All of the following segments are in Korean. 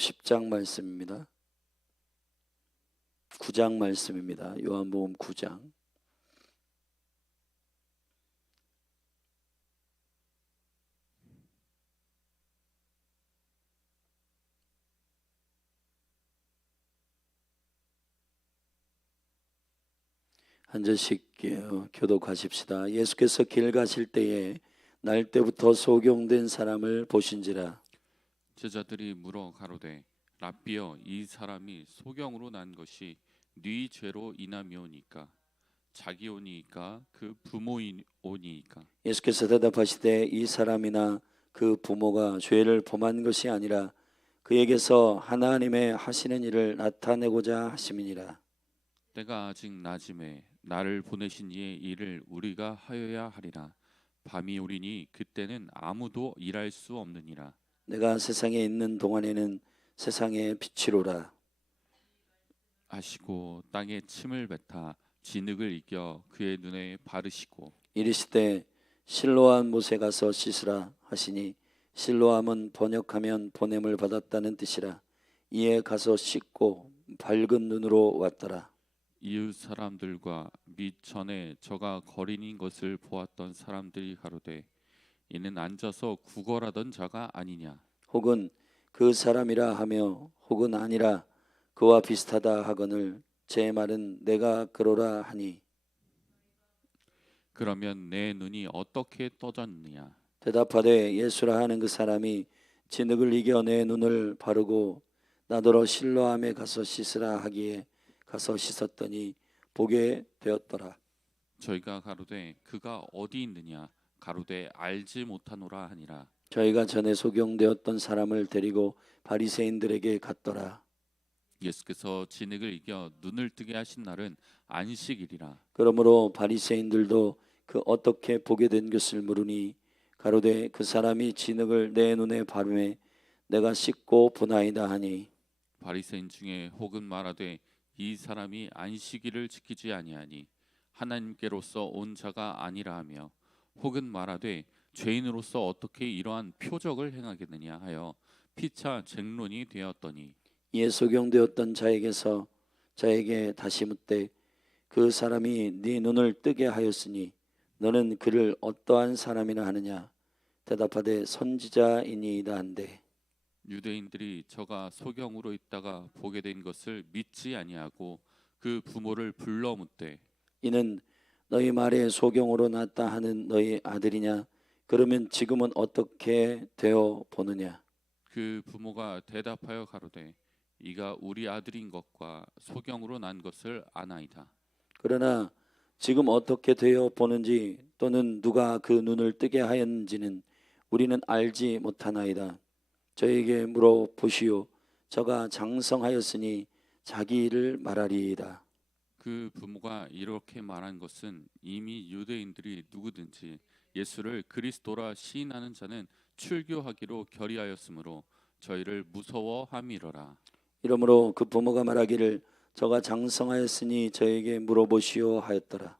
10장 말씀입니다. 9장 말씀입니다. 요한복음 9장. 한 절씩 교독하십시다. 예수께서 길 가실 때에 날 때부터 소경된 사람을 보신지라. 제자들이 물어 가로되 랍비여, 이 사람이 소경으로 난 것이 네 죄로 인함이오니까 자기오니이까 그 부모이오니이까. 예수께서 대답하시되 이 사람이나 그 부모가 죄를 범한 것이 아니라 그에게서 하나님의 하시는 일을 나타내고자 하심이니라. 때가 아직 낮음에 나를 보내신 이의 일을 우리가 하여야 하리라. 밤이 오리니 그때는 아무도 일할 수 없느니라. 내가 세상에 있는 동안에는 세상의 빛이로라 하시고 땅에 침을 뱉아 진흙을 이겨 그의 눈에 바르시고 이르시되 실로암 못에 가서 씻으라 하시니 실로암은 번역하면 보냄을 받았다는 뜻이라. 이에 가서 씻고 밝은 눈으로 왔더라. 이웃 사람들과 및 전에 저가 거린인 것을 보았던 사람들이 가로되 이는 앉아서 구걸하던 자가 아니냐. 혹은 그 사람이라 하며 혹은 아니라 그와 비슷하다 하거늘 제 말은 내가 그러라 하니. 그러면 내 눈이 어떻게 떠졌느냐. 대답하되 예수라 하는 그 사람이 진흙을 이겨 내 눈을 바르고 나더러 실로암에 가서 씻으라 하기에 가서 씻었더니 보게 되었더라. 저희가 가로되 그가 어디 있느냐. 가로되 알지 못하노라 하니라. 저희가 전에 소경되었던 사람을 데리고 바리새인들에게 갔더라. 예수께서 진흙을 이겨 눈을 뜨게 하신 날은 안식일이라. 그러므로 바리새인들도 그 어떻게 보게 된 것을 물으니 가로되 그 사람이 진흙을 내 눈에 바르매 내가 씻고 보나이다 하니. 바리새인 중에 혹은 말하되 이 사람이 안식일을 지키지 아니하니 하나님께로서 온 자가 아니라 하며 혹은 말하되 죄인으로서 어떻게 이러한 표적을 행하겠느냐 하여 피차 쟁론이 되었더니 이에 소경되었던 자에게서 자에게 다시 묻되 그 사람이 네 눈을 뜨게 하였으니 너는 그를 어떠한 사람이라 하느냐. 대답하되 선지자이니이다 한대. 유대인들이 저가 소경으로 있다가 보게 된 것을 믿지 아니하고 그 부모를 불러 묻되 이는 너희 말에 소경으로 났다 하는 너희 아들이냐. 그러면 지금은 어떻게 되어 보느냐. 그 부모가 대답하여 가로되 이가 우리 아들인 것과 소경으로 난 것을 아나이다. 그러나 지금 어떻게 되어 보는지 또는 누가 그 눈을 뜨게 하였는지는 우리는 알지 못하나이다. 저에게 물어보시오. 저가 장성하였으니 자기 일을 말하리이다. 그 부모가 이렇게 말한 것은 이미 유대인들이 누구든지 예수를 그리스도라 시인하는 자는 출교하기로 결의하였으므로 저희를 무서워함이러라. 이러므로 그 부모가 말하기를 저가 장성하였으니 저에게 물어보시오 하였더라.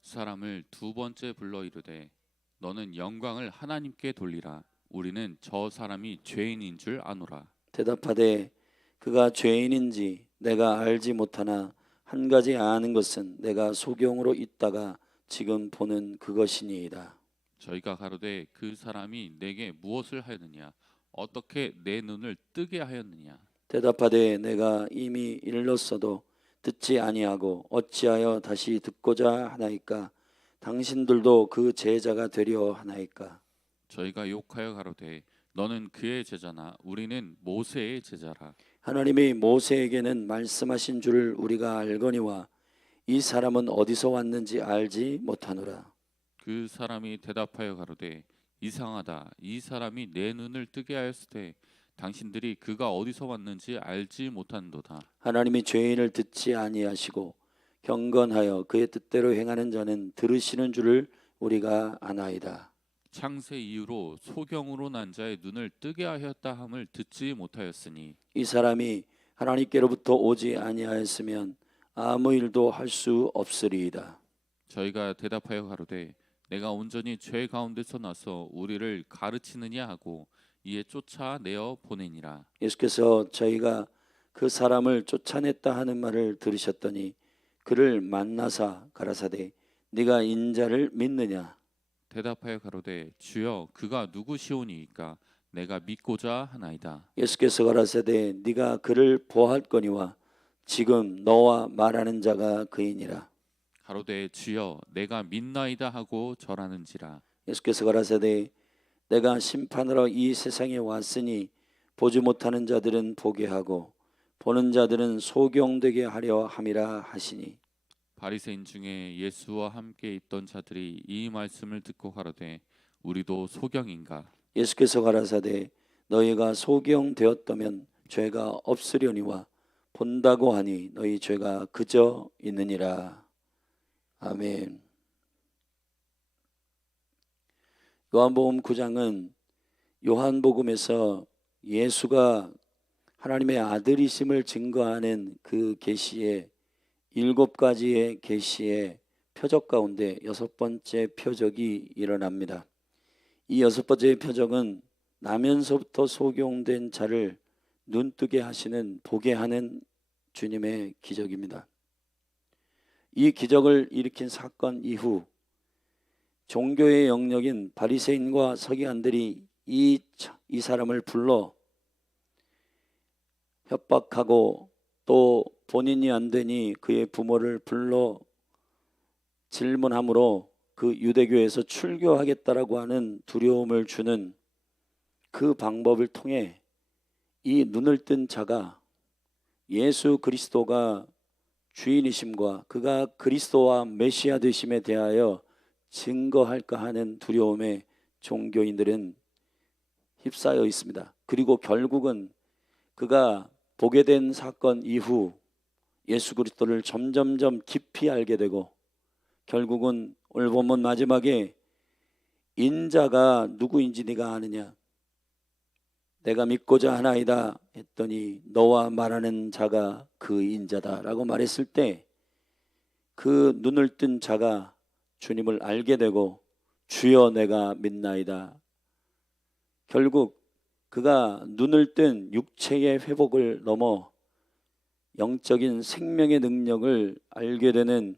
사람을 두 번째 불러 이르되 너는 영광을 하나님께 돌리라. 우리는 저 사람이 죄인인 줄 아노라. 대답하되 그가 죄인인지 내가 알지 못하나 한 가지 아는 것은 내가 소경으로 있다가 지금 보는 그것이니이다. 저희가 가로되 그 사람이 내게 무엇을 하였느냐. 어떻게 내 눈을 뜨게 하였느냐. 대답하되 내가 이미 일렀어도 듣지 아니하고 어찌하여 다시 듣고자 하나이까. 당신들도 그 제자가 되려 하나이까. 저희가 욕하여 가로되 너는 그의 제자나 우리는 모세의 제자라. 하나님이 모세에게는 말씀하신 줄을 우리가 알거니와 이 사람은 어디서 왔는지 알지 못하노라. 그 사람이 대답하여 가로되 이상하다. 이 사람이 내 눈을 뜨게 하였으되 당신들이 그가 어디서 왔는지 알지 못한도다. 하나님이 죄인을 듣지 아니하시고 경건하여 그의 뜻대로 행하는 자는 들으시는 줄을 우리가 아나이다. 창세 이후로 소경으로 난 자의 눈을 뜨게 하였다 함을 듣지 못하였으니 이 사람이 하나님께로부터 오지 아니하였으면 아무 일도 할 수 없으리이다. 저희가 대답하여 가로되 내가 온전히 죄 가운데서 나서 우리를 가르치느냐 하고 이에 쫓아내어 보내니라. 예수께서 저희가 그 사람을 쫓아냈다 하는 말을 들으셨더니 그를 만나사 가라사대 네가 인자를 믿느냐. 대답하여 가로되 주여 그가 누구시오니이까 내가 믿고자 하나이다. 예수께서 가라사대 네가 그를 보았거니와 지금 너와 말하는 자가 그이니라. 가로되 주여 내가 믿나이다 하고 절하는지라. 예수께서 가라사대 내가 심판하러 이 세상에 왔으니 보지 못하는 자들은 보게 하고 보는 자들은 소경되게 하려 함이라 하시니. 바리새인 중에 예수와 함께 있던 자들이 이 말씀을 듣고 가로되 우리도 소경인가. 예수께서 가라사대 너희가 소경되었다면 죄가 없으려니와 본다고 하니 너희 죄가 그저 있느니라. 아멘. 요한복음 9장은 요한복음에서 예수가 하나님의 아들이심을 증거하는 그 계시의 7가지의 계시의 표적 가운데 6번째 표적이 일어납니다. 이 6번째 표적은 나면서부터 소경된 자를 눈뜨게 하시는 보게 하는 주님의 기적입니다. 이 기적을 일으킨 사건 이후 종교의 영역인 바리새인과 서기관들이 이 사람을 불러 협박하고 또 본인이 안 되니 그의 부모를 불러 질문함으로 그 유대교에서 출교하겠다라고 하는 두려움을 주는 그 방법을 통해 이 눈을 뜬 자가 예수 그리스도가 주인이심과 그가 그리스도와 메시아 되심에 대하여 증거할까 하는 두려움에 종교인들은 휩싸여 있습니다. 그리고 결국은 그가 보게 된 사건 이후 예수 그리스도를 점점점 깊이 알게 되고 결국은 오늘 본문 마지막에 인자가 누구인지 네가 아느냐. 내가 믿고자 하나이다 했더니 너와 말하는 자가 그 인자다라고 말했을 때 그 눈을 뜬 자가 주님을 알게 되고 주여 내가 믿나이다. 결국 그가 눈을 뜬 육체의 회복을 넘어 영적인 생명의 능력을 알게 되는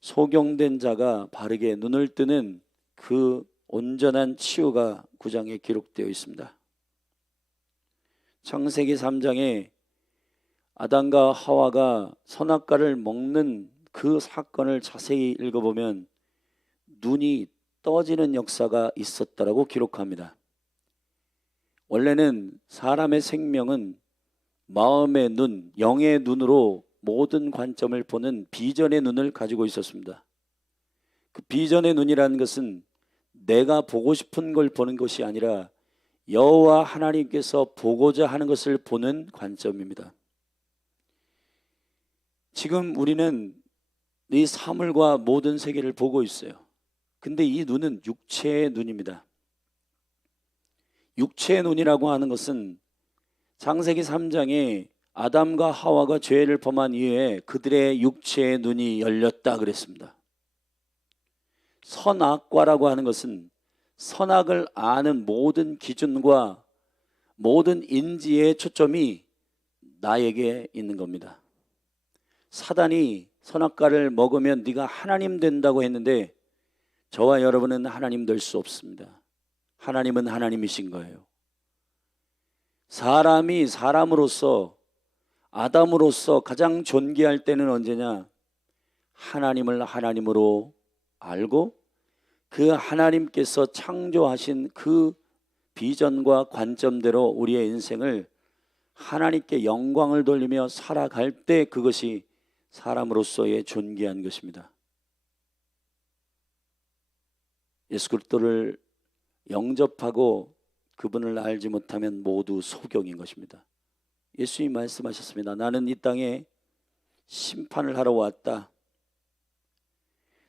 소경된 자가 바르게 눈을 뜨는 그 온전한 치유가 9장에 기록되어 있습니다. 창세기 3장에 아담과 하와가 선악과를 먹는 그 사건을 자세히 읽어보면 눈이 떠지는 역사가 있었다라고 기록합니다. 원래는 사람의 생명은 마음의 눈, 영의 눈으로 모든 관점을 보는 비전의 눈을 가지고 있었습니다. 그 비전의 눈이라는 것은 내가 보고 싶은 걸 보는 것이 아니라 여호와 하나님께서 보고자 하는 것을 보는 관점입니다. 지금 우리는 이 사물과 모든 세계를 보고 있어요. 근데 이 눈은 육체의 눈입니다. 육체의 눈이라고 하는 것은 창세기 3장에 아담과 하와가 죄를 범한 이후에 그들의 육체의 눈이 열렸다 그랬습니다. 선악과라고 하는 것은 선악을 아는 모든 기준과 모든 인지의 초점이 나에게 있는 겁니다. 사단이 선악과를 먹으면 네가 하나님 된다고 했는데 저와 여러분은 하나님 될 수 없습니다. 하나님은 하나님이신 거예요. 사람이 사람으로서 아담으로서 가장 존귀할 때는 언제냐? 하나님을 하나님으로 알고 그 하나님께서 창조하신 그 비전과 관점대로 우리의 인생을 하나님께 영광을 돌리며 살아갈 때 그것이 사람으로서의 존귀한 것입니다. 예수 그리스도를 영접하고 그분을 알지 못하면 모두 소경인 것입니다. 예수님이 말씀하셨습니다. 나는 이 땅에 심판을 하러 왔다.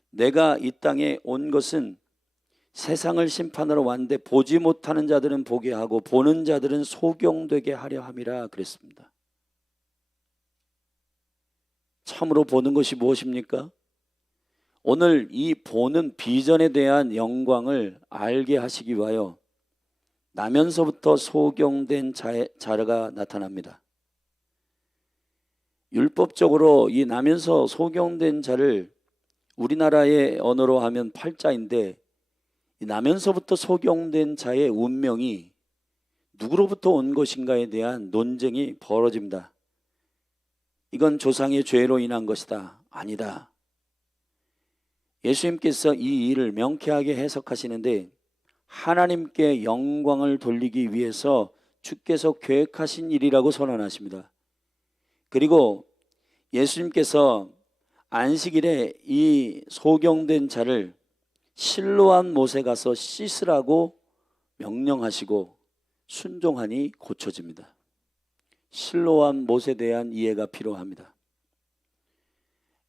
내가 이 땅에 온 것은 세상을 심판하러 왔는데 보지 못하는 자들은 보게 하고 보는 자들은 소경되게 하려 함이라 그랬습니다. 참으로 보는 것이 무엇입니까? 오늘 이 보는 비전에 대한 영광을 알게 하시기 위하여 나면서부터 소경된 자가 나타납니다. 율법적으로 이 나면서 소경된 자를 우리나라의 언어로 하면 팔자인데, 이 나면서부터 소경된 자의 운명이 누구로부터 온 것인가에 대한 논쟁이 벌어집니다. 이건 조상의 죄로 인한 것이다. 아니다. 예수님께서 이 일을 명쾌하게 해석하시는데, 하나님께 영광을 돌리기 위해서 주께서 계획하신 일이라고 선언하십니다. 그리고 예수님께서 안식일에 이 소경된 자를 실로암 못에 가서 씻으라고 명령하시고 순종하니 고쳐집니다. 실로암 못에 대한 이해가 필요합니다.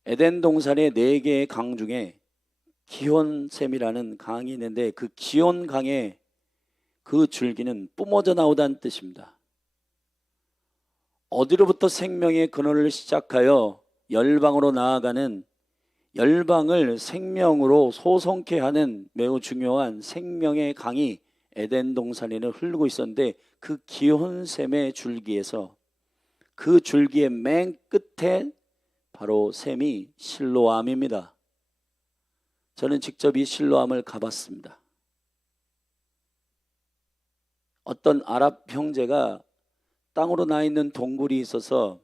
에덴 동산의 4개의 강 중에 기혼샘이라는 강이 있는데, 그 기혼강의 그 줄기는 뿜어져 나오다는 뜻입니다. 어디로부터 생명의 근원을 시작하여 열방으로 나아가는, 열방을 생명으로 소성케 하는 매우 중요한 생명의 강이 에덴 동산에는 흐르고 있었는데, 그 기혼샘의 줄기에서, 그 줄기의 맨 끝에 바로 샘이 실로암입니다. 저는 직접 이 실로암을 가봤습니다. 어떤 아랍 형제가 땅으로 나 있는 동굴이 있어서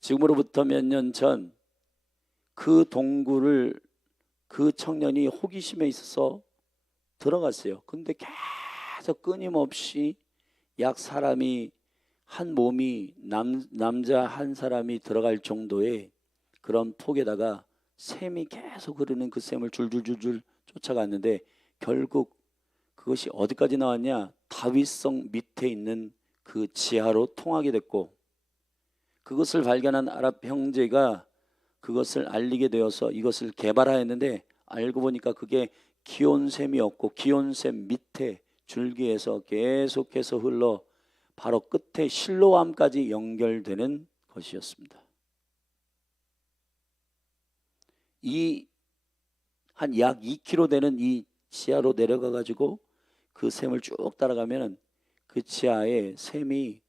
지금으로부터 몇 년 전 그 동굴을 그 청년이 호기심에 있어서 들어갔어요. 근데 계속 끊임없이 약 사람이 한 몸이 남자 한 사람이 들어갈 정도의 그런 폭에다가 샘이 계속 흐르는 그 샘을 줄줄줄줄 쫓아갔는데, 결국 그것이 어디까지 나왔냐? 다윗성 밑에 있는 그 지하로 통하게 됐고, 그것을 발견한 아랍 형제가 그것을 알리게 되어서 이것을 개발하였는데, 알고 보니까 그게 기온샘이었고, 기온샘 밑에 줄기에서 계속해서 흘러 바로 끝에 실로암까지 연결되는 것이었습니다. 이 한 약 2km 되는 이 지하로 내려가 가지고 그 샘을 쭉 따라가면 그 지하에 샘이,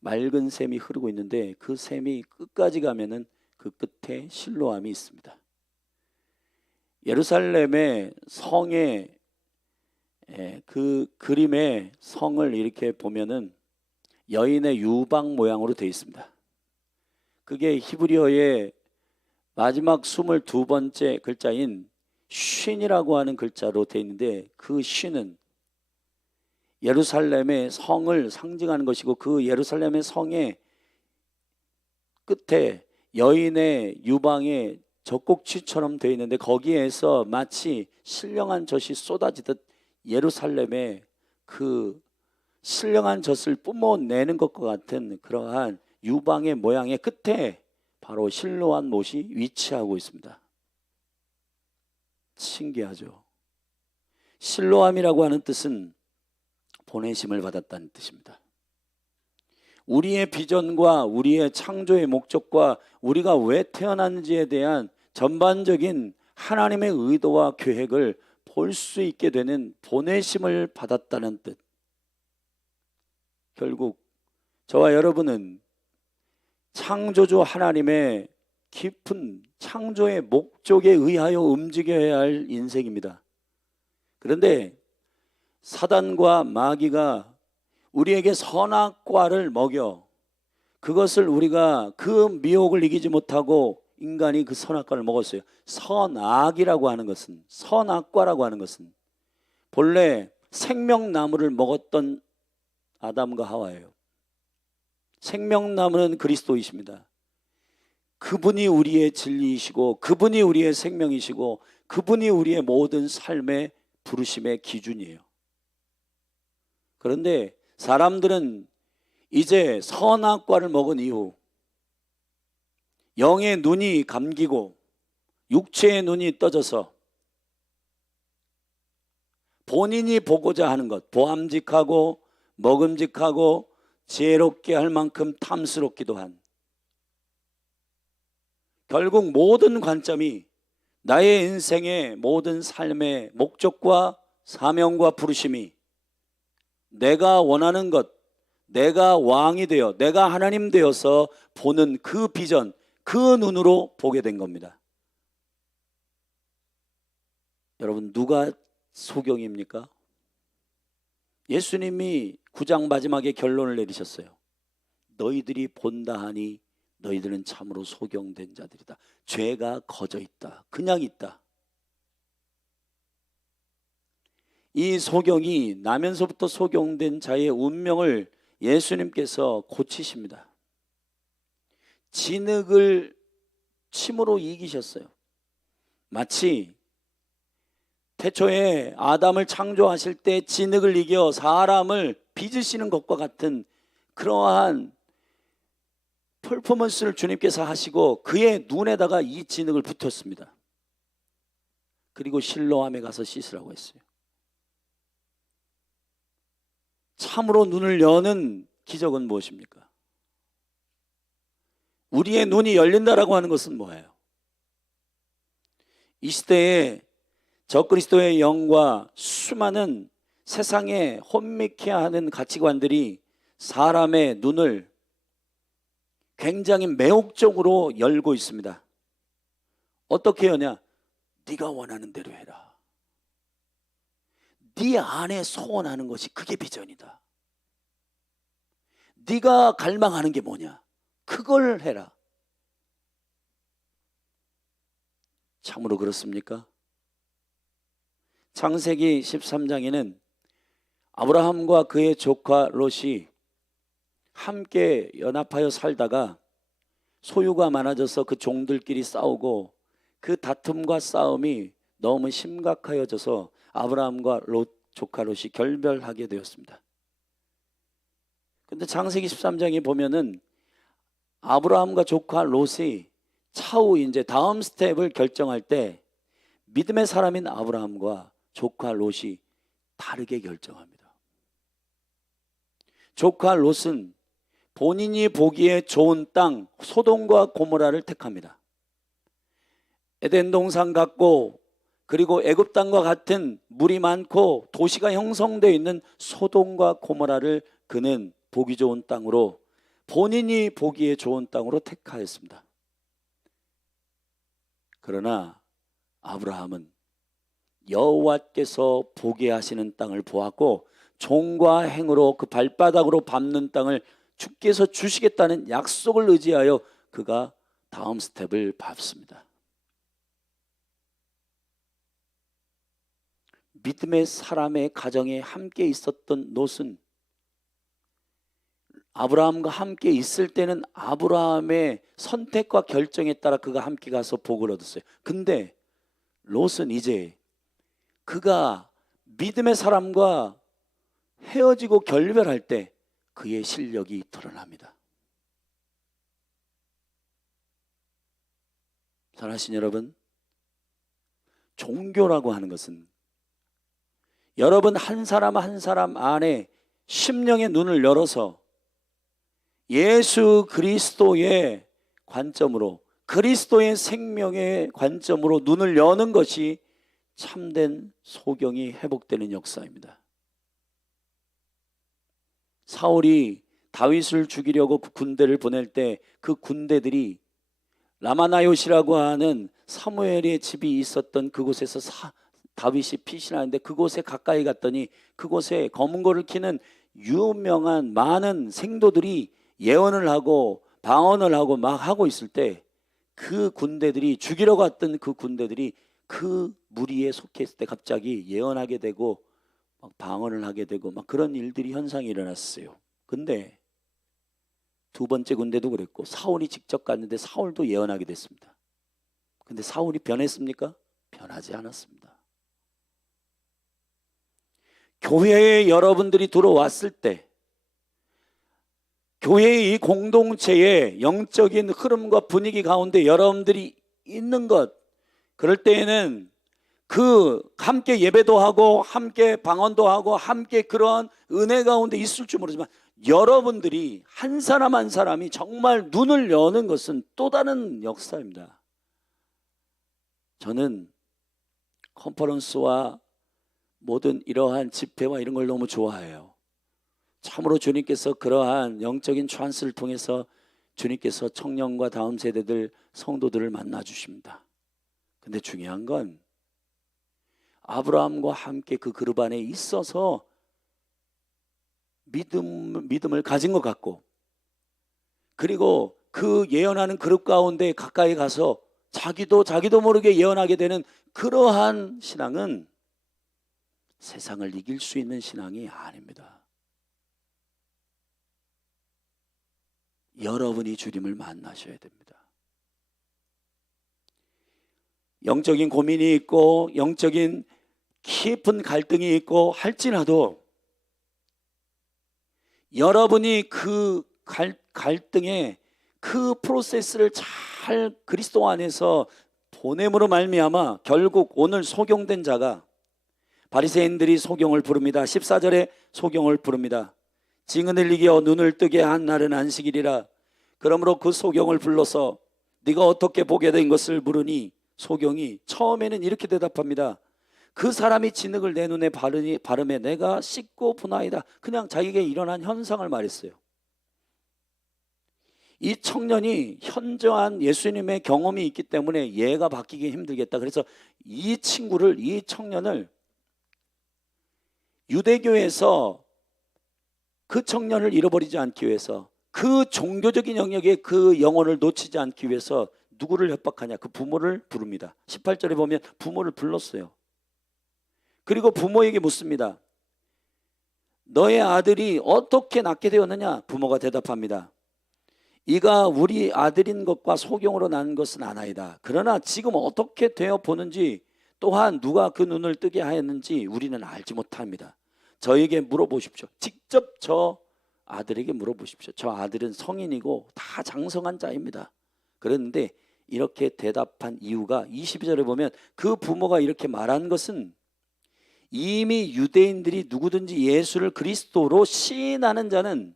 맑은 샘이 흐르고 있는데, 그 샘이 끝까지 가면은 그 끝에 실로암이 있습니다. 예루살렘의 성의 그 그림의 성을 이렇게 보면은 여인의 유방 모양으로 되어 있습니다. 그게 히브리어의 마지막 22번째 글자인 쉰이라고 하는 글자로 되어 있는데, 그 쉰은 예루살렘의 성을 상징하는 것이고, 그 예루살렘의 성의 끝에 여인의 유방의 젖꼭지처럼 되어 있는데, 거기에서 마치 신령한 젖이 쏟아지듯 예루살렘의 그 신령한 젖을 뿜어내는 것과 같은 그러한 유방의 모양의 끝에 바로 실로암 못이 위치하고 있습니다. 신기하죠? 실로암이라고 하는 뜻은 보내심을 받았다는 뜻입니다. 우리의 비전과 우리의 창조의 목적과 우리가 왜 태어났는지에 대한 전반적인 하나님의 의도와 계획을 볼 수 있게 되는 보내심을 받았다는 뜻. 결국 저와 여러분은 창조주 하나님의 깊은 창조의 목적에 의하여 움직여야 할 인생입니다. 그런데 사단과 마귀가 우리에게 선악과를 먹여, 그것을 우리가 그 미혹을 이기지 못하고 인간이 그 선악과를 먹었어요. 선악이라고 하는 것은, 선악과라고 하는 것은 본래 생명나무를 먹었던 아담과 하와예요. 생명나무는 그리스도이십니다. 그분이 우리의 진리이시고, 그분이 우리의 생명이시고, 그분이 우리의 모든 삶의 부르심의 기준이에요. 그런데 사람들은 이제 선악과를 먹은 이후 영의 눈이 감기고 육체의 눈이 떠져서 본인이 보고자 하는 것, 보암직하고 먹음직하고 지혜롭게 할 만큼 탐스럽기도 한, 결국 모든 관점이 나의 인생의 모든 삶의 목적과 사명과 부르심이 내가 원하는 것, 내가 왕이 되어 내가 하나님 되어서 보는 그 비전, 그 눈으로 보게 된 겁니다. 여러분, 누가 소경입니까? 예수님이 9장 마지막에 결론을 내리셨어요. 너희들이 본다 하니 너희들은 참으로 소경된 자들이다. 죄가 거저 있다. 그냥 있다. 이 소경이 나면서부터 소경된 자의 운명을 예수님께서 고치십니다. 진흙을 침으로 이기셨어요. 마치 태초에 아담을 창조하실 때 진흙을 이겨 사람을 빚으시는 것과 같은 그러한 퍼포먼스를 주님께서 하시고 그의 눈에다가 이 진흙을 붙였습니다. 그리고 실로암에 가서 씻으라고 했어요. 참으로 눈을 여는 기적은 무엇입니까? 우리의 눈이 열린다라고 하는 것은 뭐예요? 이 시대에 적그리스도의 영과 수많은 세상에 혼미케 하는 가치관들이 사람의 눈을 굉장히 매혹적으로 열고 있습니다. 어떻게 하냐? 네가 원하는 대로 해라. 네 안에 소원하는 것이 그게 비전이다. 네가 갈망하는 게 뭐냐? 그걸 해라. 참으로 그렇습니까? 창세기 13장에는 아브라함과 그의 조카 롯이 함께 연합하여 살다가 소유가 많아져서 그 종들끼리 싸우고 그 다툼과 싸움이 너무 심각해져서 아브라함과 롯 조카 롯이 결별하게 되었습니다. 근데 창세기 13장에 보면은 아브라함과 조카 롯이 차후 이제 다음 스텝을 결정할 때 믿음의 사람인 아브라함과 조카 롯이 다르게 결정합니다. 조카 롯은 본인이 보기에 좋은 땅 소돔과 고모라를 택합니다. 에덴 동산 같고 그리고 애굽 땅과 같은 물이 많고 도시가 형성되어 있는 소돔과 고모라를 그는 보기 좋은 땅으로 본인이 보기에 좋은 땅으로 택하였습니다. 그러나 아브라함은 여호와께서 보게 하시는 땅을 보았고 종과 행으로 그 발바닥으로 밟는 땅을 주께서 주시겠다는 약속을 의지하여 그가 다음 스텝을 밟습니다. 믿음의 사람의 가정에 함께 있었던 롯은 아브라함과 함께 있을 때는 아브라함의 선택과 결정에 따라 그가 함께 가서 복을 얻었어요. 근데 롯은 이제 그가 믿음의 사람과 헤어지고 결별할 때 그의 실력이 드러납니다. 사랑하신 여러분, 종교라고 하는 것은 여러분 한 사람 한 사람 안에 심령의 눈을 열어서 예수 그리스도의 관점으로 그리스도의 생명의 관점으로 눈을 여는 것이 참된 소경이 회복되는 역사입니다. 사울이 다윗을 죽이려고 그 군대를 보낼 때 그 군대들이 라마나요시라고 하는 사무엘의 집이 있었던 그곳에서 다윗이 피신하는데 그곳에 가까이 갔더니 그곳에 검은 고를 키는 유명한 많은 생도들이 예언을 하고 방언을 하고 막 하고 있을 때 그 군대들이 죽이러 갔던 그 군대들이 그 무리에 속해 있을 때 갑자기 예언하게 되고 막 방언을 하게 되고 막 그런 일들이 현상이 일어났어요. 근데 두 번째 군대도 그랬고 사울이 직접 갔는데 사울도 예언하게 됐습니다. 근데 사울이 변했습니까? 변하지 않았습니다. 교회에 여러분들이 들어왔을 때 교회의 이 공동체의 영적인 흐름과 분위기 가운데 여러분들이 있는 것, 그럴 때에는 그 함께 예배도 하고 함께 방언도 하고 함께 그러한 은혜 가운데 있을 줄 모르지만 여러분들이 한 사람 한 사람이 정말 눈을 여는 것은 또 다른 역사입니다. 저는 컨퍼런스와 모든 이러한 집회와 이런 걸 너무 좋아해요. 참으로 주님께서 그러한 영적인 찬스를 통해서 주님께서 청년과 다음 세대들 성도들을 만나 주십니다. 근데 중요한 건 아브라함과 함께 그 그룹 안에 있어서 믿음을 가진 것 같고, 그리고 그 예언하는 그룹 가운데 가까이 가서 자기도 모르게 예언하게 되는 그러한 신앙은 세상을 이길 수 있는 신앙이 아닙니다. 여러분이 주님을 만나셔야 됩니다. 영적인 고민이 있고 영적인 깊은 갈등이 있고 할지라도 여러분이 그 갈등의 그 프로세스를 잘 그리스도 안에서 보냄으로 말미암아 결국 오늘 소경된 자가, 바리새인들이 소경을 부릅니다. 14절에 소경을 부릅니다. 증언을 이겨 눈을 뜨게 한 날은 안식일이라. 그러므로 그 소경을 불러서 네가 어떻게 보게 된 것을 물으니 소경이 처음에는 이렇게 대답합니다. 그 사람이 진흙을 내 눈에 바르매 내가 씻고 보나이다. 그냥 자기에게 일어난 현상을 말했어요. 이 청년이 현저한 예수님의 경험이 있기 때문에 얘가 바뀌기 힘들겠다. 그래서 이 청년을 유대교에서 그 청년을 잃어버리지 않기 위해서, 그 종교적인 영역에 그 영혼을 놓치지 않기 위해서 누구를 협박하냐? 그 부모를 부릅니다. 18절에 보면 부모를 불렀어요. 그리고 부모에게 묻습니다. 너의 아들이 어떻게 낳게 되었느냐? 부모가 대답합니다. 이가 우리 아들인 것과 소경으로 난 것은 아나이다. 그러나 지금 어떻게 되어 보는지, 또한 누가 그 눈을 뜨게 하였는지 우리는 알지 못합니다. 저에게 물어보십시오. 직접 저 아들에게 물어보십시오. 저 아들은 성인이고 다 장성한 자입니다. 그런데 이렇게 대답한 이유가 22절에 보면 그 부모가 이렇게 말한 것은 이미 유대인들이 누구든지 예수를 그리스도로 시인하는 자는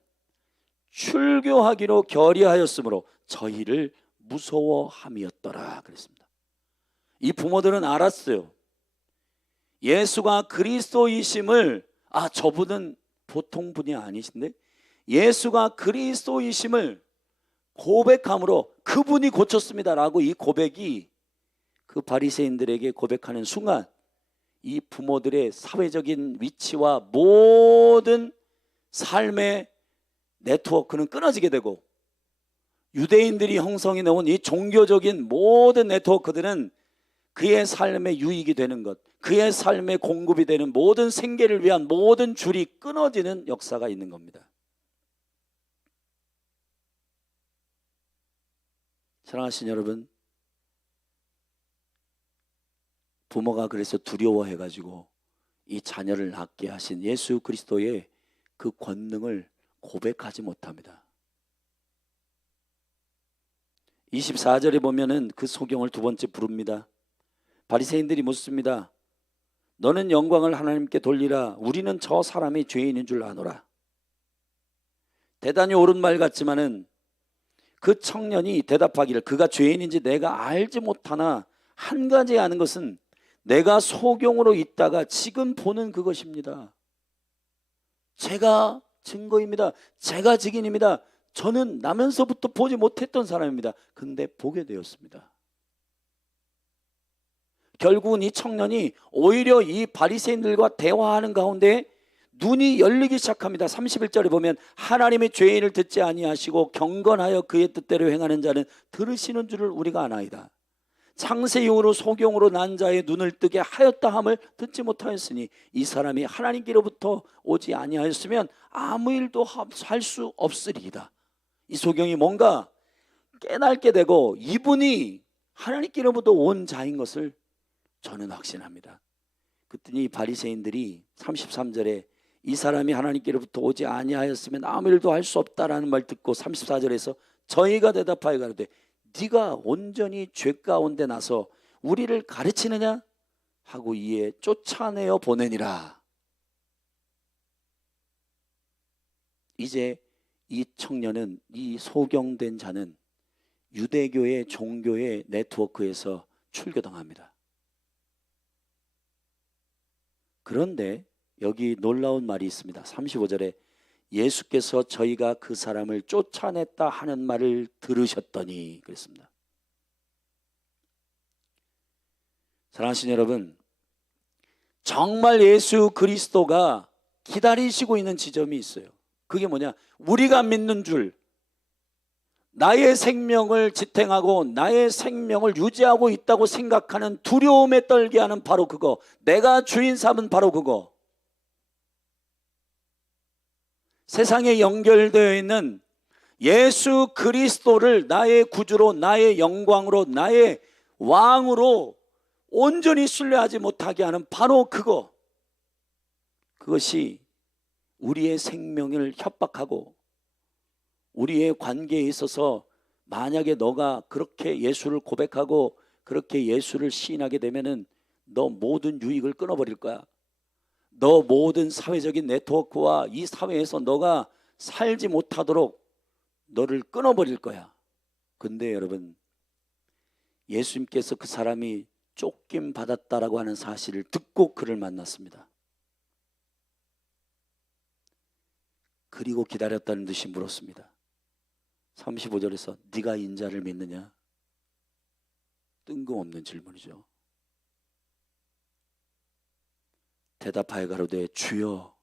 출교하기로 결의하였으므로 저희를 무서워함이었더라 그랬습니다. 이 부모들은 알았어요. 예수가 그리스도이심을, 저분은 보통 분이 아니신데 예수가 그리스도이심을 고백함으로 그분이 고쳤습니다라고 이 고백이 그 바리새인들에게 고백하는 순간 이 부모들의 사회적인 위치와 모든 삶의 네트워크는 끊어지게 되고, 유대인들이 형성해 놓은 이 종교적인 모든 네트워크들은 그의 삶의 유익이 되는 것, 그의 삶의 공급이 되는 모든 생계를 위한 모든 줄이 끊어지는 역사가 있는 겁니다. 사랑하신 여러분, 부모가 그래서 두려워해가지고 이 자녀를 낳게 하신 예수 그리스도의 그 권능을 고백하지 못합니다. 24절에 보면은 그 소경을 두 번째 부릅니다. 바리새인들이 묻습니다. 너는 영광을 하나님께 돌리라. 우리는 저 사람이 죄인인 줄 아노라. 대단히 옳은 말 같지만은 그 청년이 대답하기를 그가 죄인인지 내가 알지 못하나 한 가지 아는 것은 내가 소경으로 있다가 지금 보는 그것입니다. 제가 증거입니다. 제가 증인입니다. 저는 나면서부터 보지 못했던 사람입니다. 근데 보게 되었습니다. 결국은 이 청년이 오히려 이 바리새인들과 대화하는 가운데 눈이 열리기 시작합니다. 31절에 보면 하나님의 죄인을 듣지 아니하시고 경건하여 그의 뜻대로 행하는 자는 들으시는 줄을 우리가 아나이다. 창세 이후로 소경으로 난 자의 눈을 뜨게 하였다 함을 듣지 못하였으니 이 사람이 하나님께로부터 오지 아니하였으면 아무 일도 할 수 없으리이다. 이 소경이 뭔가 깨닫게 되고 이분이 하나님께로부터 온 자인 것을 저는 확신합니다. 그랬더니 바리새인들이 33절에 이 사람이 하나님께로부터 오지 아니하였으면 아무 일도 할 수 없다라는 말 듣고 34절에서 저희가 대답하여 가로되 네가 온전히 죄 가운데 나서 우리를 가르치느냐 하고 이에 쫓아내어 보내니라. 이제 이 청년은, 이 소경된 자는 유대교의 종교의 네트워크에서 출교당합니다. 그런데 여기 놀라운 말이 있습니다. 35절에 예수께서 저희가 그 사람을 쫓아냈다 하는 말을 들으셨더니 그랬습니다. 사랑하시는 여러분, 정말 예수 그리스도가 기다리시고 있는 지점이 있어요. 그게 뭐냐? 우리가 믿는 줄, 나의 생명을 지탱하고 나의 생명을 유지하고 있다고 생각하는 두려움에 떨게 하는 바로 그거, 내가 주인 삼은 바로 그거, 세상에 연결되어 있는 예수 그리스도를 나의 구주로, 나의 영광으로, 나의 왕으로 온전히 신뢰하지 못하게 하는 바로 그거, 그것이 우리의 생명을 협박하고 우리의 관계에 있어서 만약에 너가 그렇게 예수를 고백하고 그렇게 예수를 시인하게 되면은 너 모든 유익을 끊어버릴 거야. 너 모든 사회적인 네트워크와 이 사회에서 너가 살지 못하도록 너를 끊어버릴 거야. 근데 여러분, 예수님께서 그 사람이 쫓김 받았다라고 하는 사실을 듣고 그를 만났습니다. 그리고 기다렸다는 듯이 물었습니다. 35절에서 네가 인자를 믿느냐? 뜬금없는 질문이죠. 대답하여 가로되 주여,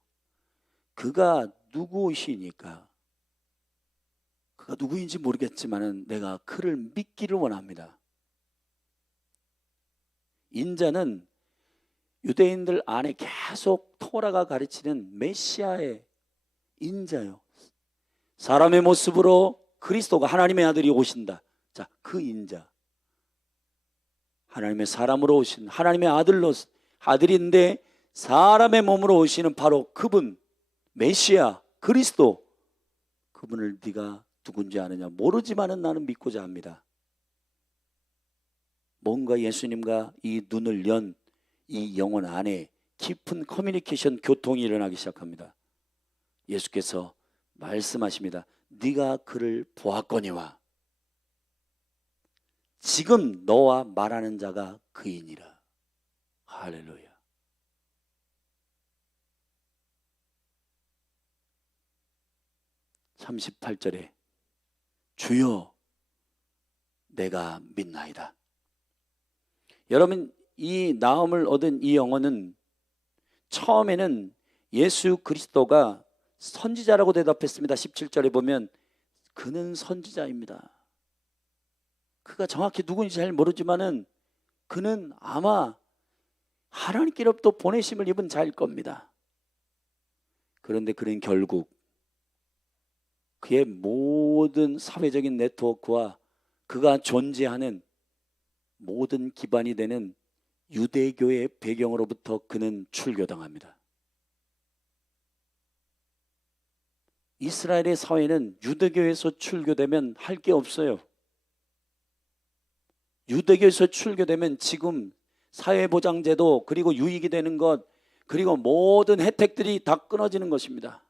그가 누구이시니까? 그가 누구인지 모르겠지만 내가 그를 믿기를 원합니다. 인자는 유대인들 안에 계속 토라가 가르치는 메시아의 인자요. 사람의 모습으로 그리스도가 하나님의 아들이 오신다. 자, 그 인자, 하나님의 사람으로 오신 하나님의 아들인데 사람의 몸으로 오시는 바로 그분, 메시아 그리스도, 그분을 네가 누군지 아느냐? 모르지만은 나는 믿고자 합니다. 뭔가 예수님과 이 눈을 연 이 영혼 안에 깊은 커뮤니케이션, 교통이 일어나기 시작합니다. 예수께서 말씀하십니다. 네가 그를 보았거니와 지금 너와 말하는 자가 그이니라. 할렐루야. (38절에) 주여 내가 믿나이다. 여러분, 이 나음을 얻은 이 영혼은 처음에는 예수 그리스도가 선지자라고 대답했습니다. 17절에 보면 그는 선지자입니다. 그가 정확히 누군지 잘 모르지만은 그는 아마 하나님께로부터 보내심을 입은 자일 겁니다. 그런데 그는 결국 그의 모든 사회적인 네트워크와 그가 존재하는 모든 기반이 되는 유대교의 배경으로부터 그는 출교당합니다. 이스라엘의 사회는 유대교에서 출교되면 할 게 없어요. 유대교에서 출교되면 지금 사회보장제도, 그리고 유익이 되는 것, 그리고 모든 혜택들이 다 끊어지는 것입니다.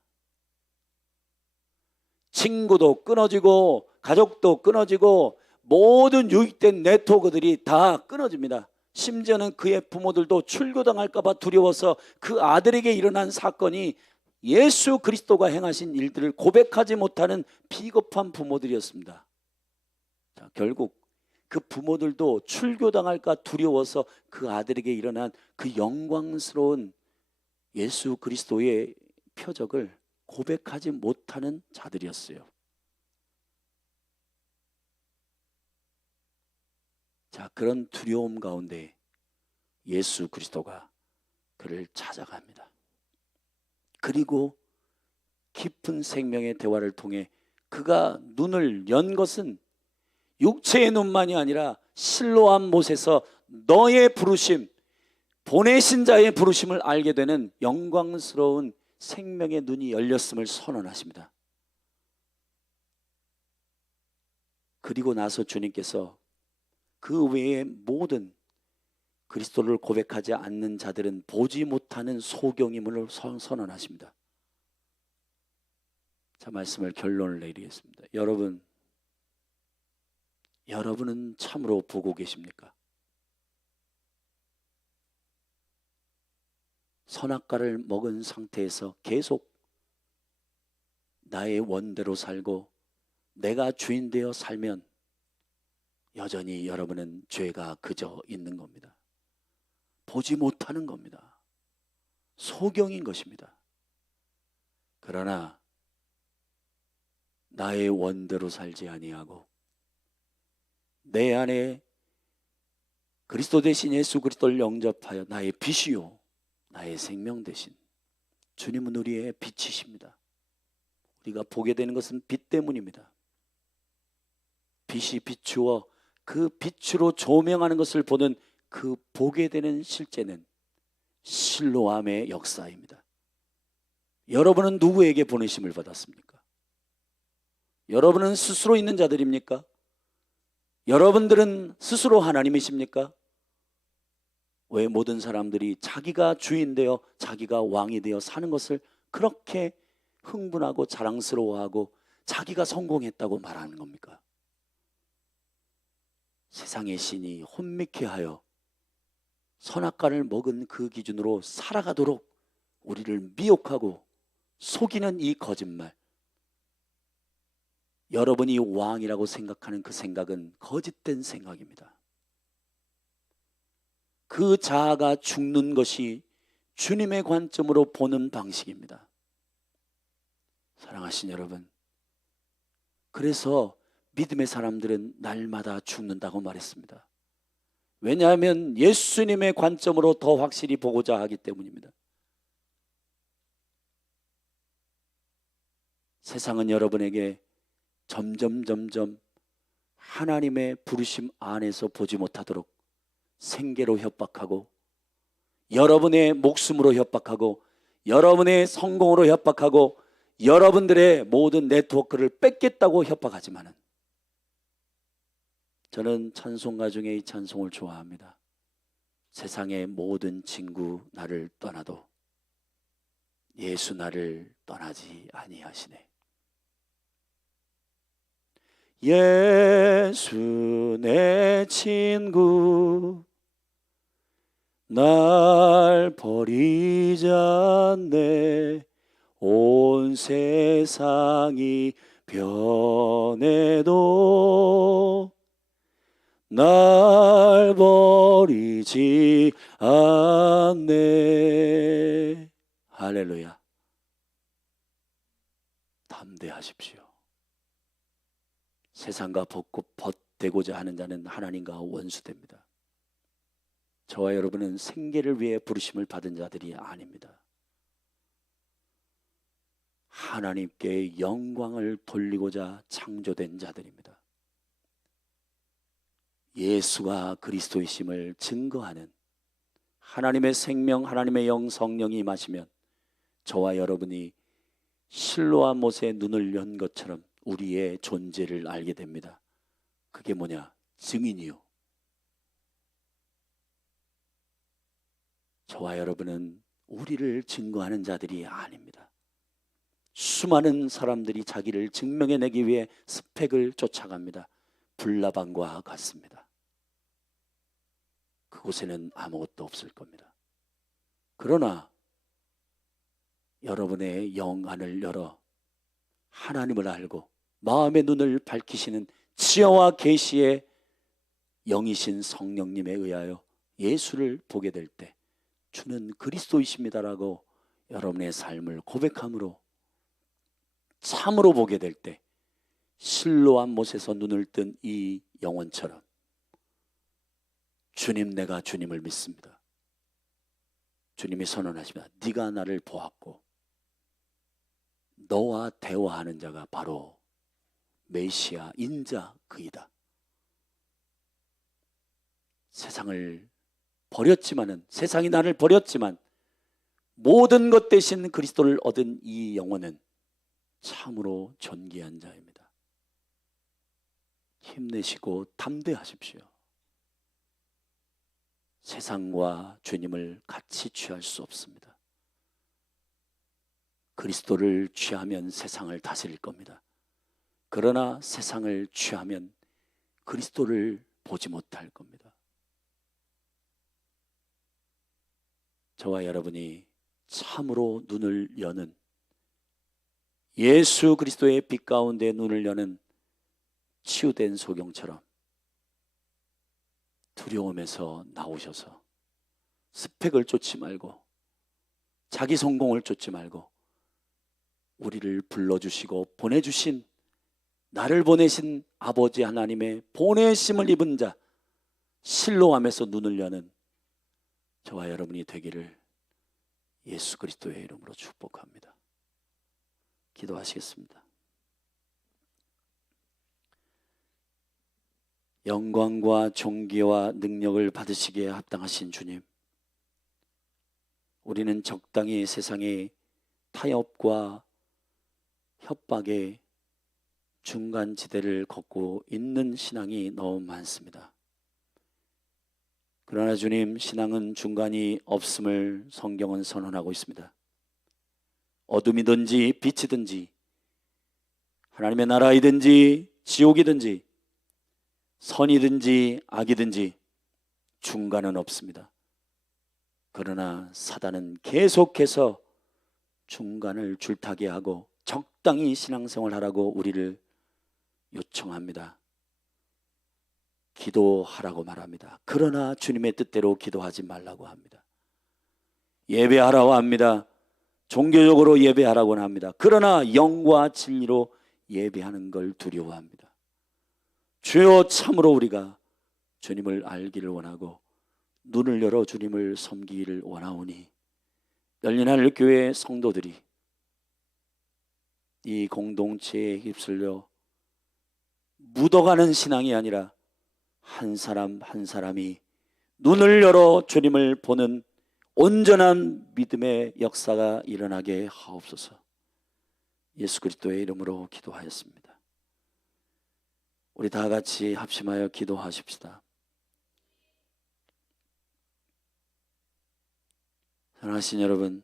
친구도 끊어지고 가족도 끊어지고 모든 유익된 네트워크들이 다 끊어집니다. 심지어는 그의 부모들도 출교당할까 봐 두려워서 그 아들에게 일어난 사건이 예수 그리스도가 행하신 일들을 고백하지 못하는 비겁한 부모들이었습니다. 자, 결국 그 부모들도 출교당할까 두려워서 그 아들에게 일어난 그 영광스러운 예수 그리스도의 표적을 고백하지 못하는 자들이었어요. 자, 그런 두려움 가운데 예수 그리스도가 그를 찾아갑니다. 그리고 깊은 생명의 대화를 통해 그가 눈을 연 것은 육체의 눈만이 아니라 실로암 못에서 너의 부르심, 보내신 자의 부르심을 알게 되는 영광스러운 생명의 눈이 열렸음을 선언하십니다. 그리고 나서 주님께서 그 외의 모든 그리스도를 고백하지 않는 자들은 보지 못하는 소경임을 선언하십니다. 자, 말씀을 결론을 내리겠습니다. 여러분은 참으로 보고 계십니까? 선악과를 먹은 상태에서 계속 나의 원대로 살고 내가 주인 되어 살면 여전히 여러분은 죄가 그저 있는 겁니다. 보지 못하는 겁니다. 소경인 것입니다. 그러나 나의 원대로 살지 아니하고 내 안에 그리스도 대신 예수 그리스도를 영접하여 나의 빛이요 나의 생명 대신 주님은 우리의 빛이십니다. 우리가 보게 되는 것은 빛 때문입니다. 빛이 비추어 그 빛으로 조명하는 것을 보는 그 보게 되는 실제는 실로암의 역사입니다. 여러분은 누구에게 보내심을 받았습니까? 여러분은 스스로 있는 자들입니까? 여러분들은 스스로 하나님이십니까? 왜 모든 사람들이 자기가 주인 되어 자기가 왕이 되어 사는 것을 그렇게 흥분하고 자랑스러워하고 자기가 성공했다고 말하는 겁니까? 세상의 신이 혼미케 하여 선악과를 먹은 그 기준으로 살아가도록 우리를 미혹하고 속이는 이 거짓말, 여러분이 왕이라고 생각하는 그 생각은 거짓된 생각입니다. 그 자아가 죽는 것이 주님의 관점으로 보는 방식입니다. 사랑하신 여러분, 그래서 믿음의 사람들은 날마다 죽는다고 말했습니다. 왜냐하면 예수님의 관점으로 더 확실히 보고자 하기 때문입니다. 세상은 여러분에게 점점 하나님의 부르심 안에서 보지 못하도록 생계로 협박하고 여러분의 목숨으로 협박하고 여러분의 성공으로 협박하고 여러분들의 모든 네트워크를 뺏겠다고 협박하지만은 저는 찬송가 중에 이 찬송을 좋아합니다. 세상의 모든 친구 나를 떠나도 예수 나를 떠나지 아니하시네. 예수 내 친구 날 버리지 않네. 온 세상이 변해도 날 버리지 않네. 할렐루야. 담대하십시오. 세상과 벗대고자 하는 자는 하나님과 원수됩니다. 저와 여러분은 생계를 위해 부르심을 받은 자들이 아닙니다. 하나님께 영광을 돌리고자 창조된 자들입니다. 예수가 그리스도이심을 증거하는 하나님의 생명, 하나님의 영, 성령이 임하시면 저와 여러분이 실로와 못의 눈을 연 것처럼 우리의 존재를 알게 됩니다. 그게 뭐냐? 증인이요. 저와 여러분은 우리를 증거하는 자들이 아닙니다. 수많은 사람들이 자기를 증명해내기 위해 스펙을 쫓아갑니다. 불나방과 같습니다. 그곳에는 아무것도 없을 겁니다. 그러나 여러분의 영안을 열어 하나님을 알고 마음의 눈을 밝히시는 지혜와 계시의 영이신 성령님에 의하여 예수를 보게 될 때 주는 그리스도이십니다라고 여러분의 삶을 고백함으로 참으로 보게 될 때 실로암 못에서 눈을 뜬 이 영혼처럼 주님, 내가 주님을 믿습니다. 주님이 선언하십니다. 네가 나를 보았고 너와 대화하는 자가 바로 메시아 인자 그이다. 세상을 버렸지만은, 세상이 나를 버렸지만 모든 것 대신 그리스도를 얻은 이 영혼은 참으로 존귀한 자입니다. 힘내시고 담대하십시오. 세상과 주님을 같이 취할 수 없습니다. 그리스도를 취하면 세상을 다스릴 겁니다. 그러나 세상을 취하면 그리스도를 보지 못할 겁니다. 저와 여러분이 참으로 눈을 여는 예수 그리스도의 빛 가운데 눈을 여는 치유된 소경처럼 두려움에서 나오셔서 스펙을 쫓지 말고 자기 성공을 쫓지 말고 우리를 불러주시고 보내주신, 나를 보내신 아버지 하나님의 보내심을 입은 자, 실로암에서 눈을 여는 저와 여러분이 되기를 예수 그리스도의 이름으로 축복합니다. 기도하시겠습니다. 영광과 존귀와 능력을 받으시기에 합당하신 주님, 우리는 적당히 세상의 타협과 협박의 중간지대를 걷고 있는 신앙이 너무 많습니다. 그러나 주님, 신앙은 중간이 없음을 성경은 선언하고 있습니다. 어둠이든지 빛이든지 하나님의 나라이든지 지옥이든지 선이든지 악이든지 중간은 없습니다. 그러나 사단은 계속해서 중간을 줄타게 하고 적당히 신앙생활하라고 우리를 요청합니다. 기도하라고 말합니다. 그러나 주님의 뜻대로 기도하지 말라고 합니다. 예배하라고 합니다. 종교적으로 예배하라고는 합니다. 그러나 영과 진리로 예배하는 걸 두려워합니다. 주여, 참으로 우리가 주님을 알기를 원하고 눈을 열어 주님을 섬기기를 원하오니 열린 하늘 교회 성도들이 이 공동체에 휩쓸려 묻어가는 신앙이 아니라 한 사람 한 사람이 눈을 열어 주님을 보는 온전한 믿음의 역사가 일어나게 하옵소서. 예수 그리스도의 이름으로 기도하였습니다. 우리 다 같이 합심하여 기도하십시다. 사랑하신 여러분,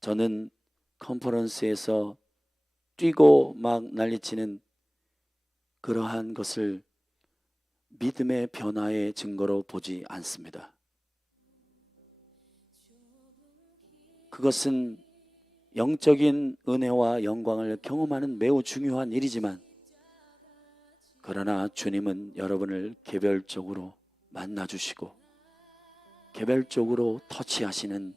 저는 컨퍼런스에서 뛰고 막 난리치는 그러한 것을 믿음의 변화의 증거로 보지 않습니다. 그것은 영적인 은혜와 영광을 경험하는 매우 중요한 일이지만, 그러나 주님은 여러분을 개별적으로 만나주시고 개별적으로 터치하시는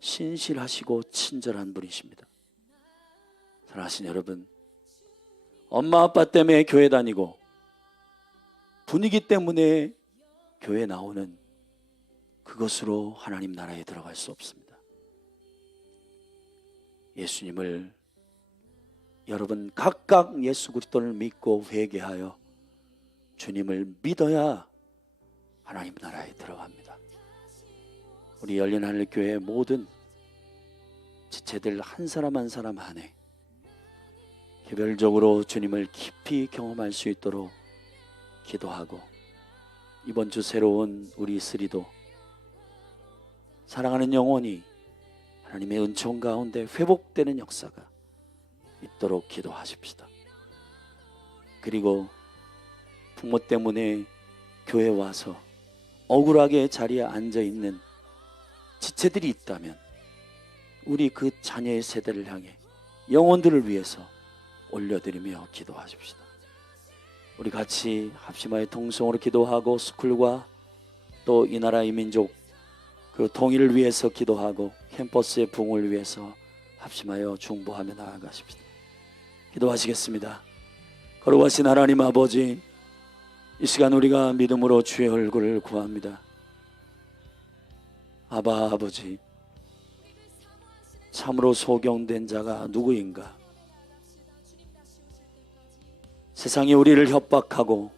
신실하시고 친절한 분이십니다. 사랑하신 여러분, 엄마 아빠 때문에 교회 다니고 분위기 때문에 교회 나오는 그것으로 하나님 나라에 들어갈 수 없습니다. 예수님을, 여러분 각각 예수 그리스도를 믿고 회개하여 주님을 믿어야 하나님 나라에 들어갑니다. 우리 열린 하늘 교회 모든 지체들 한 사람 한 사람 안에 개별적으로 주님을 깊이 경험할 수 있도록 기도하고, 이번 주 새로운 우리 스리도 사랑하는 영혼이 하나님의 은총 가운데 회복되는 역사가 있도록 기도하십시다. 그리고 부모 때문에 교회 와서 억울하게 자리에 앉아있는 지체들이 있다면 우리 그 자녀의 세대를 향해 영혼들을 위해서 올려드리며 기도하십시다. 우리 같이 합심하여 통성으로 기도하고 스쿨과 또 이 나라 이 민족 그 통일을 위해서 기도하고 캠퍼스의 부흥을 위해서 합심하여 중보하며 나아가십시다. 기도하시겠습니다. 거룩하신 하나님 아버지, 이 시간 우리가 믿음으로 주의 얼굴을 구합니다. 아바 아버지, 참으로 소경된 자가 누구인가? 세상이 우리를 협박하고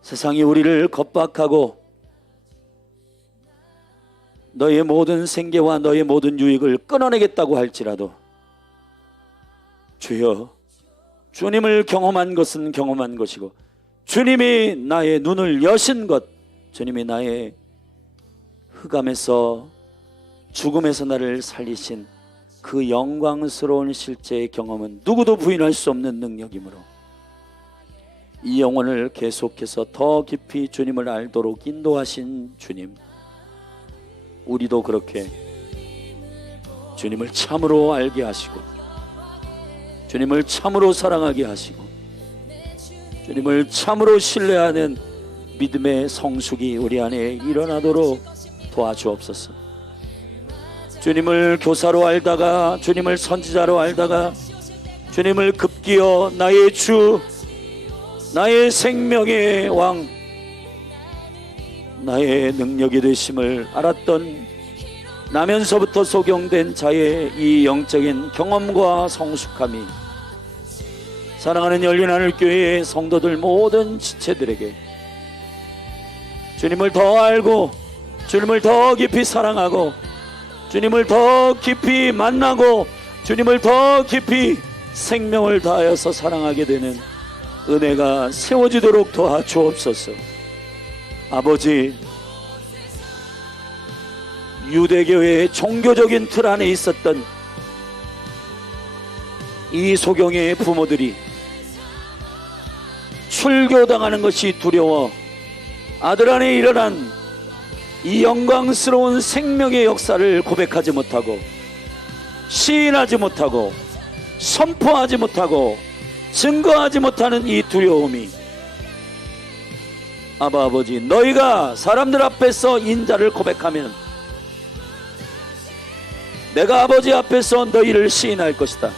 세상이 우리를 겁박하고 너의 모든 생계와 너의 모든 유익을 끊어내겠다고 할지라도 주여, 주님을 경험한 것은 경험한 것이고 주님이 나의 눈을 여신 것, 주님이 나의 흑암에서 죽음에서 나를 살리신 그 영광스러운 실제의 경험은 누구도 부인할 수 없는 능력이므로 이 영혼을 계속해서 더 깊이 주님을 알도록 인도하신 주님, 우리도 그렇게 주님을 참으로 알게 하시고 주님을 참으로 사랑하게 하시고 주님을 참으로 신뢰하는 믿음의 성숙이 우리 안에 일어나도록 도와주옵소서. 주님을 교사로 알다가 주님을 선지자로 알다가 주님을 급기어 나의 주, 나의 생명의 왕, 나의 능력이 되심을 알았던 나면서부터 소경된 자의 이 영적인 경험과 성숙함이 사랑하는 열린하늘교회의 성도들 모든 지체들에게 주님을 더 알고 주님을 더 깊이 사랑하고 주님을 더 깊이 만나고 주님을 더 깊이 생명을 다하여서 사랑하게 되는 은혜가 세워지도록 도와주옵소서. 아버지, 유대교회의 종교적인 틀 안에 있었던 이 소경의 부모들이 출교당하는 것이 두려워 아들 안에 일어난 이 영광스러운 생명의 역사를 고백하지 못하고 시인하지 못하고 선포하지 못하고 증거하지 못하는 이 두려움이 아버지, 너희가 사람들 앞에서 인자를 고백하면 내가 아버지 앞에서 너희를 시인할 것이다.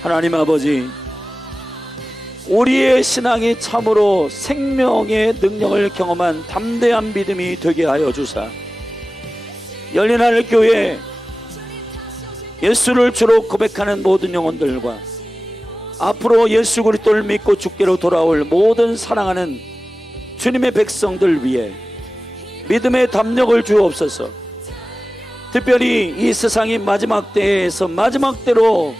하나님 아버지, 우리의 신앙이 참으로 생명의 능력을 경험한 담대한 믿음이 되게 하여 주사 열린하늘교회 예수를 주로 고백하는 모든 영혼들과 앞으로 예수 그리스도를 믿고 주께로 돌아올 모든 사랑하는 주님의 백성들 위해 믿음의 담력을 주옵소서. 특별히 이 세상이 마지막 때에서 마지막 때로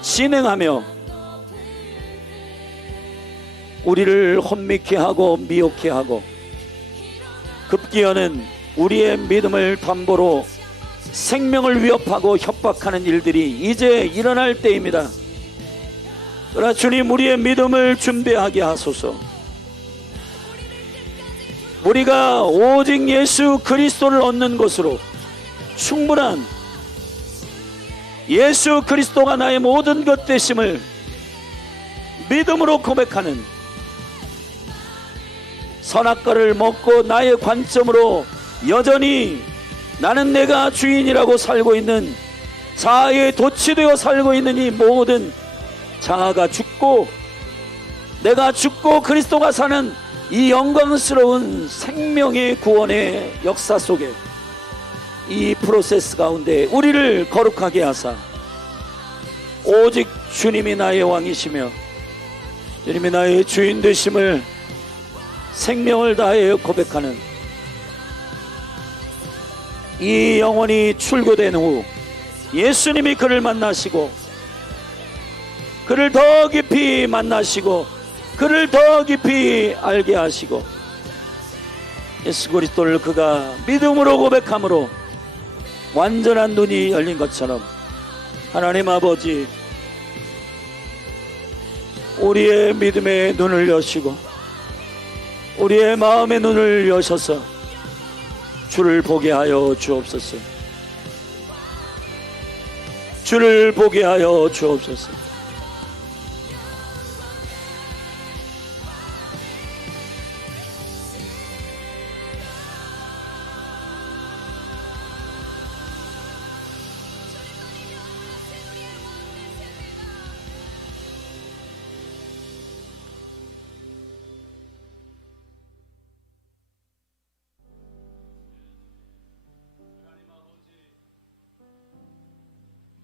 진행하며 우리를 혼미케 하고 미혹케 하고 급기어는 우리의 믿음을 담보로 생명을 위협하고 협박하는 일들이 이제 일어날 때입니다. 그러나 주님, 우리의 믿음을 준비하게 하소서. 우리가 오직 예수 그리스도를 얻는 것으로 충분한 예수 그리스도가 나의 모든 것 되심을 믿음으로 고백하는 선악과를 먹고 나의 관점으로 여전히 나는 내가 주인이라고 살고 있는 자아에 도취되어 살고 있는 이 모든 자아가 죽고 내가 죽고 그리스도가 사는 이 영광스러운 생명의 구원의 역사 속에 이 프로세스 가운데 우리를 거룩하게 하사 오직 주님이 나의 왕이시며 주님이 나의 주인 되심을 생명을 다하여 고백하는 이 영혼이 출교된 후 예수님이 그를 만나시고 그를 더 깊이 만나시고 그를 더 깊이 알게 하시고 예수 그리스도를 그가 믿음으로 고백함으로 완전한 눈이 열린 것처럼 하나님 아버지, 우리의 믿음의 눈을 여시고 우리의 마음의 눈을 여셔서 주를 보게 하여 주옵소서. 주를 보게 하여 주옵소서.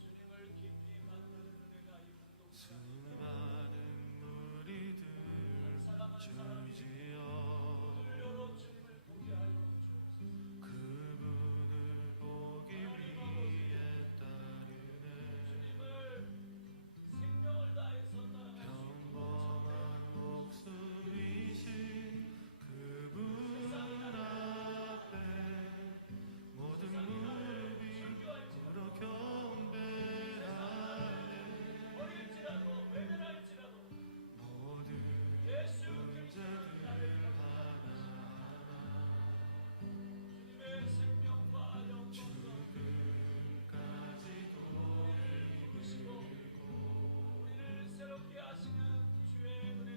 주님을 깊이 만나는 은혜가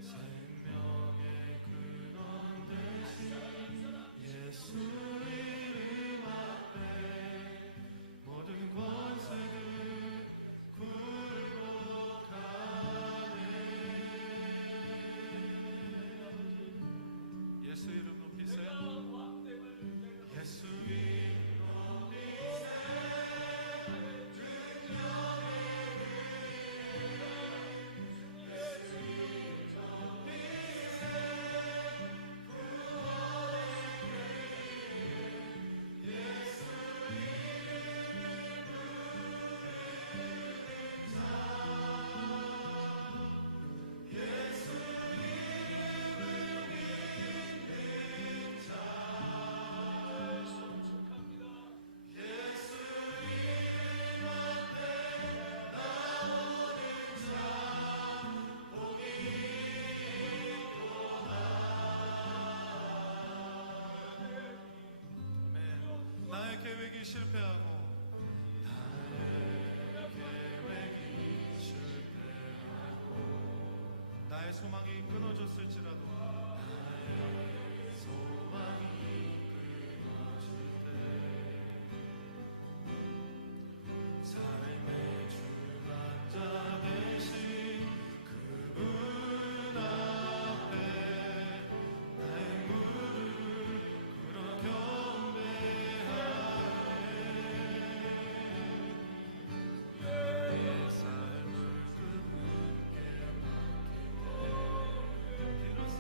생명의 근원 되신 예수 이름 앞에 모든 권세들 굴복하네. 예수 이름 높이세요. 예수 이름 나의 계획이 실패하고 나의 소망이 끊어졌을지라도 나의 소망이 끊어질 때 삶의 주관자 되신 그분 앞에 나의 무릎을 꿇어 경배하네. 내 삶을 그분께 맡길 때 비로소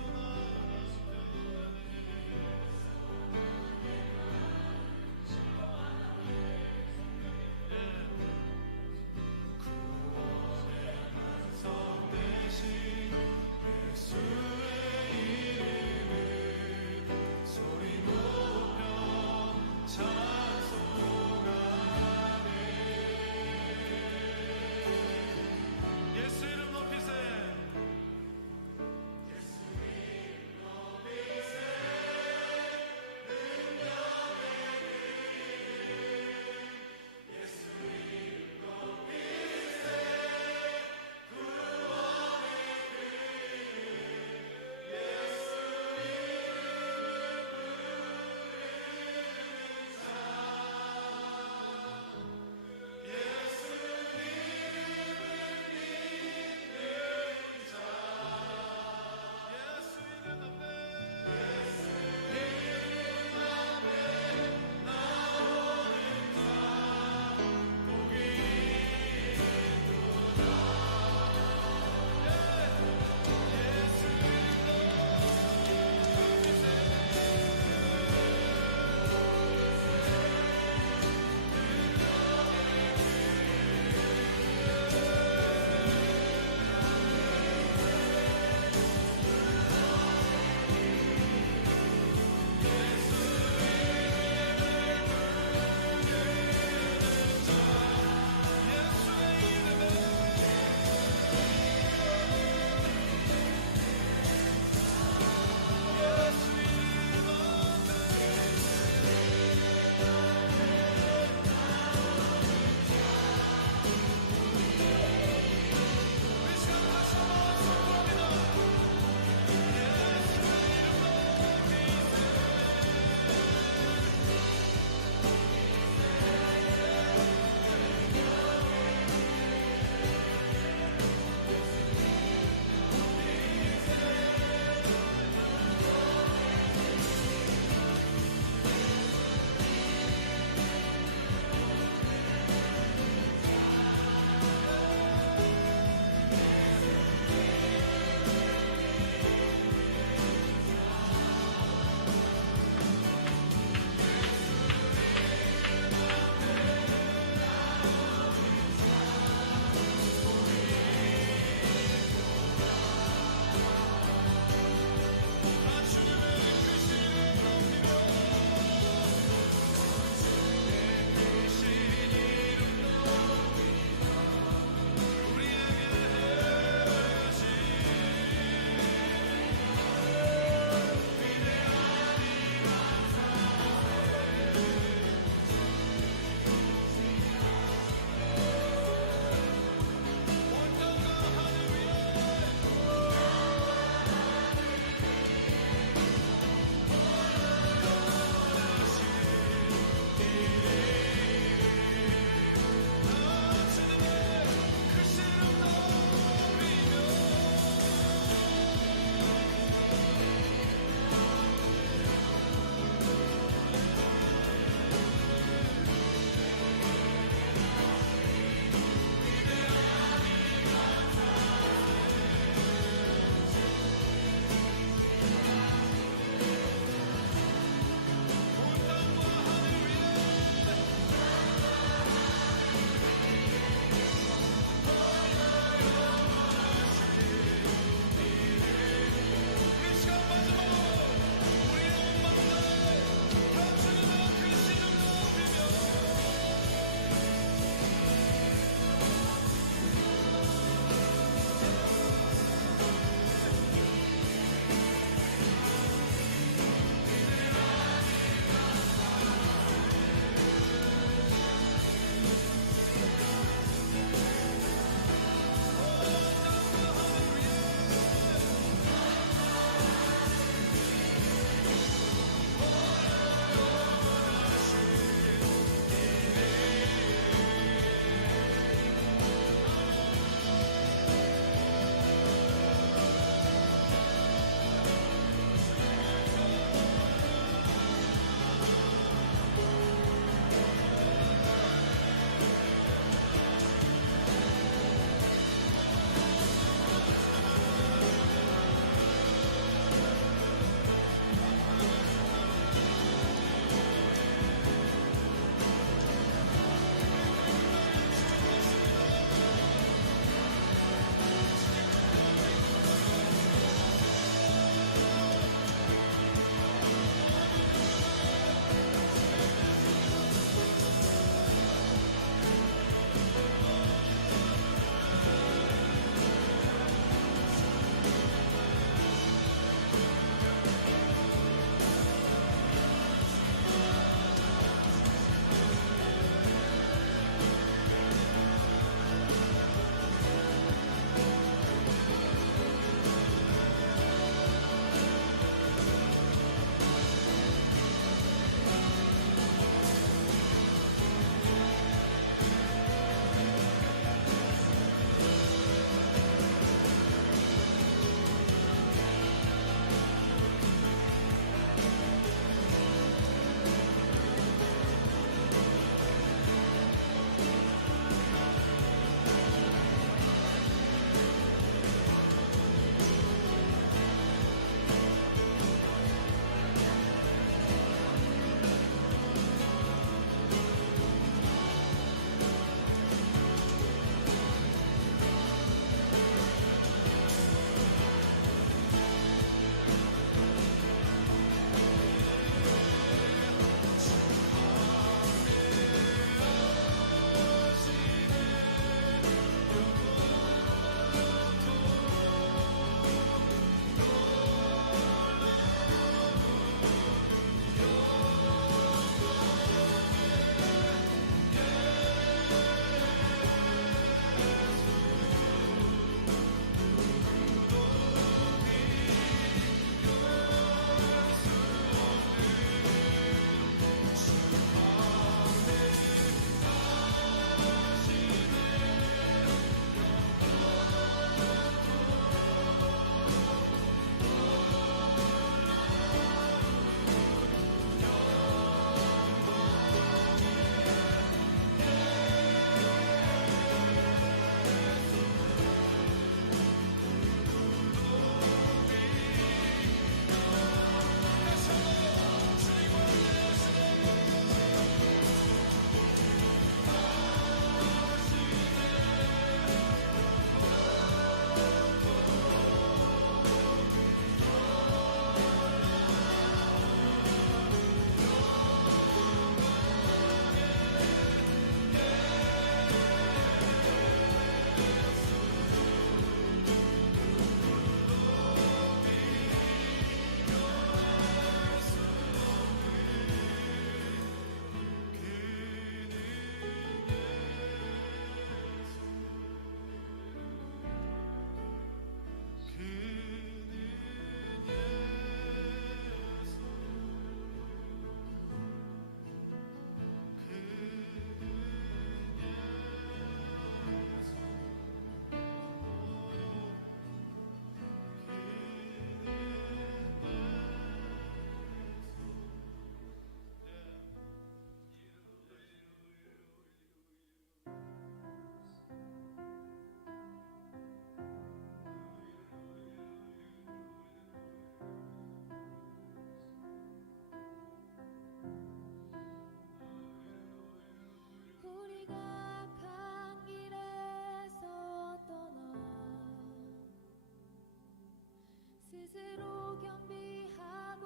스스로 겸비하고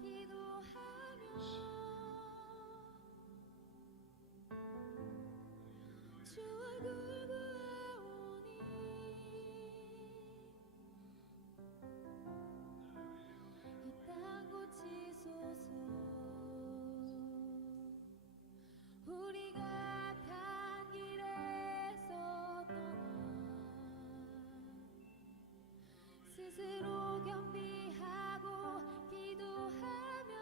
기도하며 주 얼굴 구하오니 이 땅 고치소서. 우리가 간 길에서 떠나 스스로 겸비하고 기도하며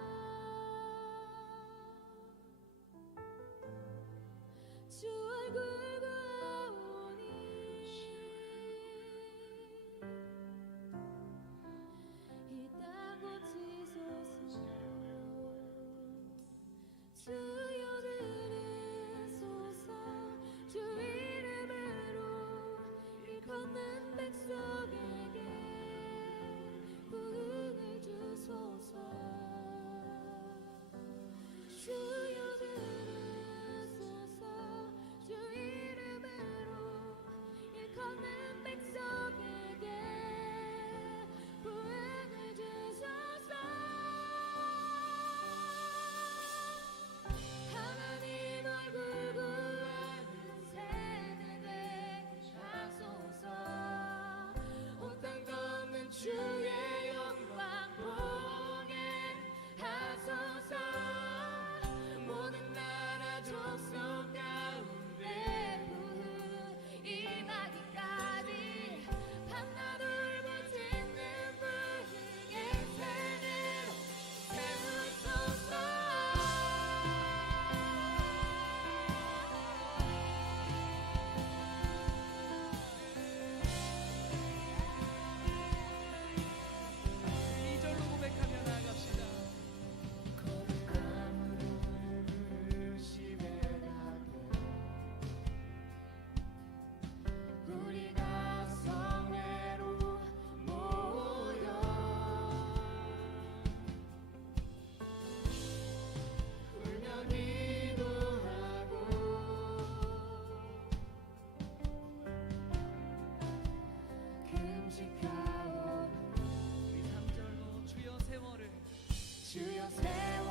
주 얼굴 구하오니 이 땅 고치소서. 주여 들으소서. 주 이름으로 길 걷는 백성에게 부흥을 주소서. 주여 들으소서. 주 이름으로 길 걷는 백성에게 부흥을 주소서. 하나님 얼굴 구하는 세대들 하소서. 온 땅 걷는 주의 영광 보게 하소서. 모든 나라 족속 가운데 부흥 임하기까지 밤낮 울고 짖는 부흥의 세대로 세우소서. 이절로 고백하며 나아갑시다. 거룩한 부르심에 닿게 우리가 성례로 모여 울며 기도하고 금식하오. 우리 3절로 주여 세월을 주여 세월을